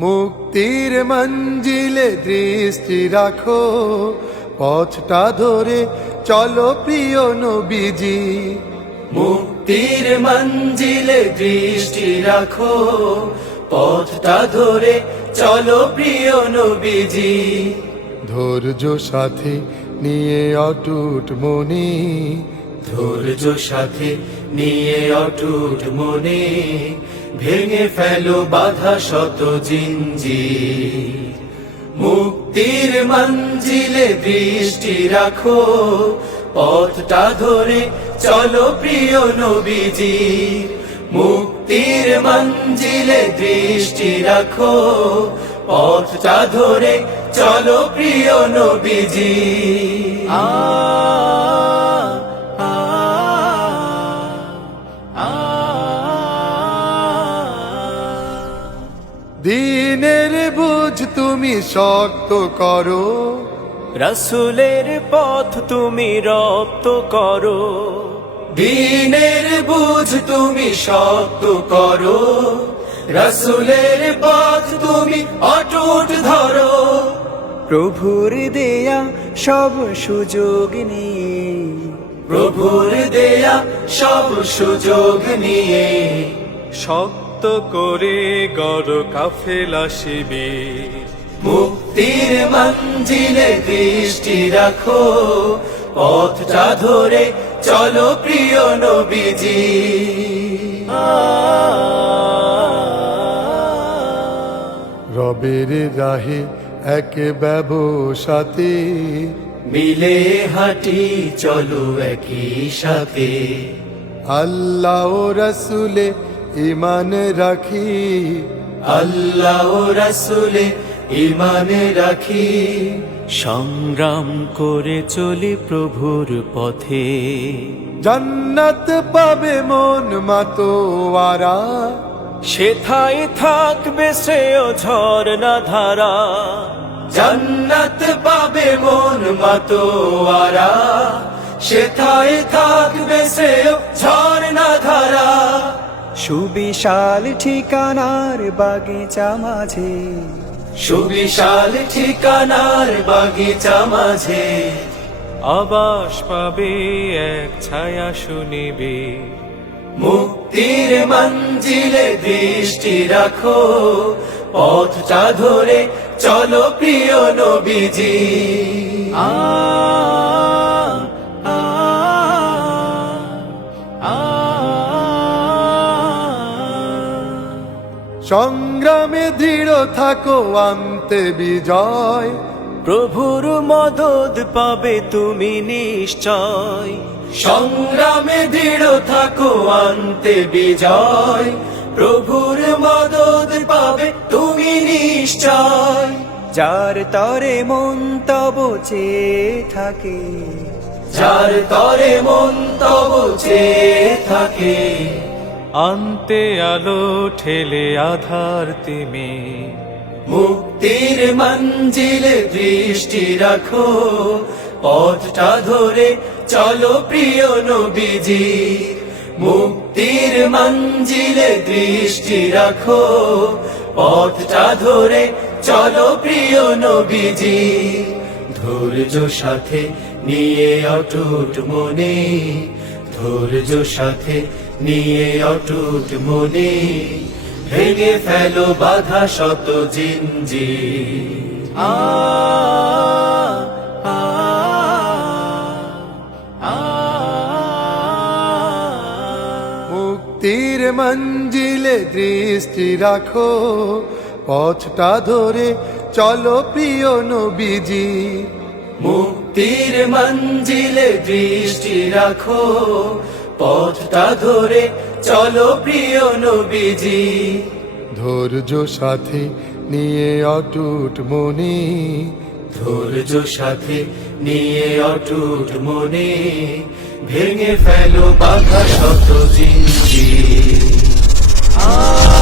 মুক্তির মঞ্জিলে দৃষ্টি রাখো পথটা ধরে চলো প্রিয় নবীজি। মুক্তির মঞ্জিলে দৃষ্টি রাখো পথটা ধরে চলো প্রিয় নবীজি। ধৈর্য সাথে নিয়ে অটুট মনি। ধৈর্য সাথে নিয়ে অটুট মনে। ভেঙে ফেলো বাধা শত জিঞ্জি মুক্তির মঞ্জিলে দৃষ্টি রাখো, পথটা ধরে চলো প্রিয় নবীজি। মুক্তির মঞ্জিলে দৃষ্টি রাখো, পথটা ধরে চলো প্রিয় নবীজি। আ দিনের বুঝ তুমি শক্ত করো। রসুলের পথ তুমি রপ্ত করো। দিনের বুঝ তুমি শক্ত করো। রসুলের পথ তুমি অটুট ধরো। প্রভুর দেয়া সব সুযোগ নিয়ে। প্রভুর দেয়া সব সুযোগ নিয়ে। শক্ত করে গড় কাফেলা শিবির। মুক্তির মঞ্জিলে দৃষ্টি রাখো পথটা ধরে চলো প্রিয় নবীজি। রবের রাহে এক ব্যবসাতে মিলে হাঁটি চলো একই সাথে। আল্লাহ রসুলে ইমান রাখি আল্লাহ ও রাসুলে ইমানে রাখি। সংগ্রাম করে চলি প্রভুর পথে। জান্নাত পাবে মন মাতোয়ারা সেথায় থাকবে শ্রেয় ঝর্ণা ধারা। জান্নাত পাবে মন মাতোয়ারা সেথায় থাকবে সে ঝর্ণা ধারা। সুবিশাল ঠিকানার বাগিচা মাঝে। সুবিশাল ঠিকানার বাগিচা মাঝে। আবাস পাবে এক ছায়া শুনিবে। মুক্তির মঞ্জিলে দৃষ্টি রাখো পথটা ধরে চলো প্রিয় নবীজি। আ আ সংগ্রামে দৃঢ় থাকো আনতে বিজয়। প্রভুর মদত পাবে তুমি নিশ্চয়। সংগ্রামে দৃঢ় থাকো আনতে বিজয়। প্রভুর মদত পাবে তুমি নিশ্চয়। যার তরে মন তব চেয়ে থাকে। যার তরে মন তব চেয়ে থাকে। আনতে আলো ঠেলে আধার তিমি। মুক্তির মঞ্জিলে দৃষ্টি রাখো, পথটা ধরে চলো প্রিয় নবীজি। মুক্তির মঞ্জিলে দৃষ্টি রাখো, পথটা ধরে চলো প্রিয় নবীজি। ধৈর্য সাথে নিয়ে অটুট মনে, ধৈর্য সাথে নিয়ে অটুট মনে ভেঙে ফেলো বাধা শত জিঞ্জি আ। মুক্তির মঞ্জিলে দৃষ্টি রাখো পথটা ধরে চলো প্রিয় নবীজি। মুক্তির মঞ্জিলে দৃষ্টি রাখো পথটা ধরে চলো প্রিয় নবীজি। ধৈর্য সাথে নিয়ে অটুট মনে। ধৈর্য সাথে নিয়ে অটুট মনে। ভেঙে ফেলো বাধা শত জিনিস আ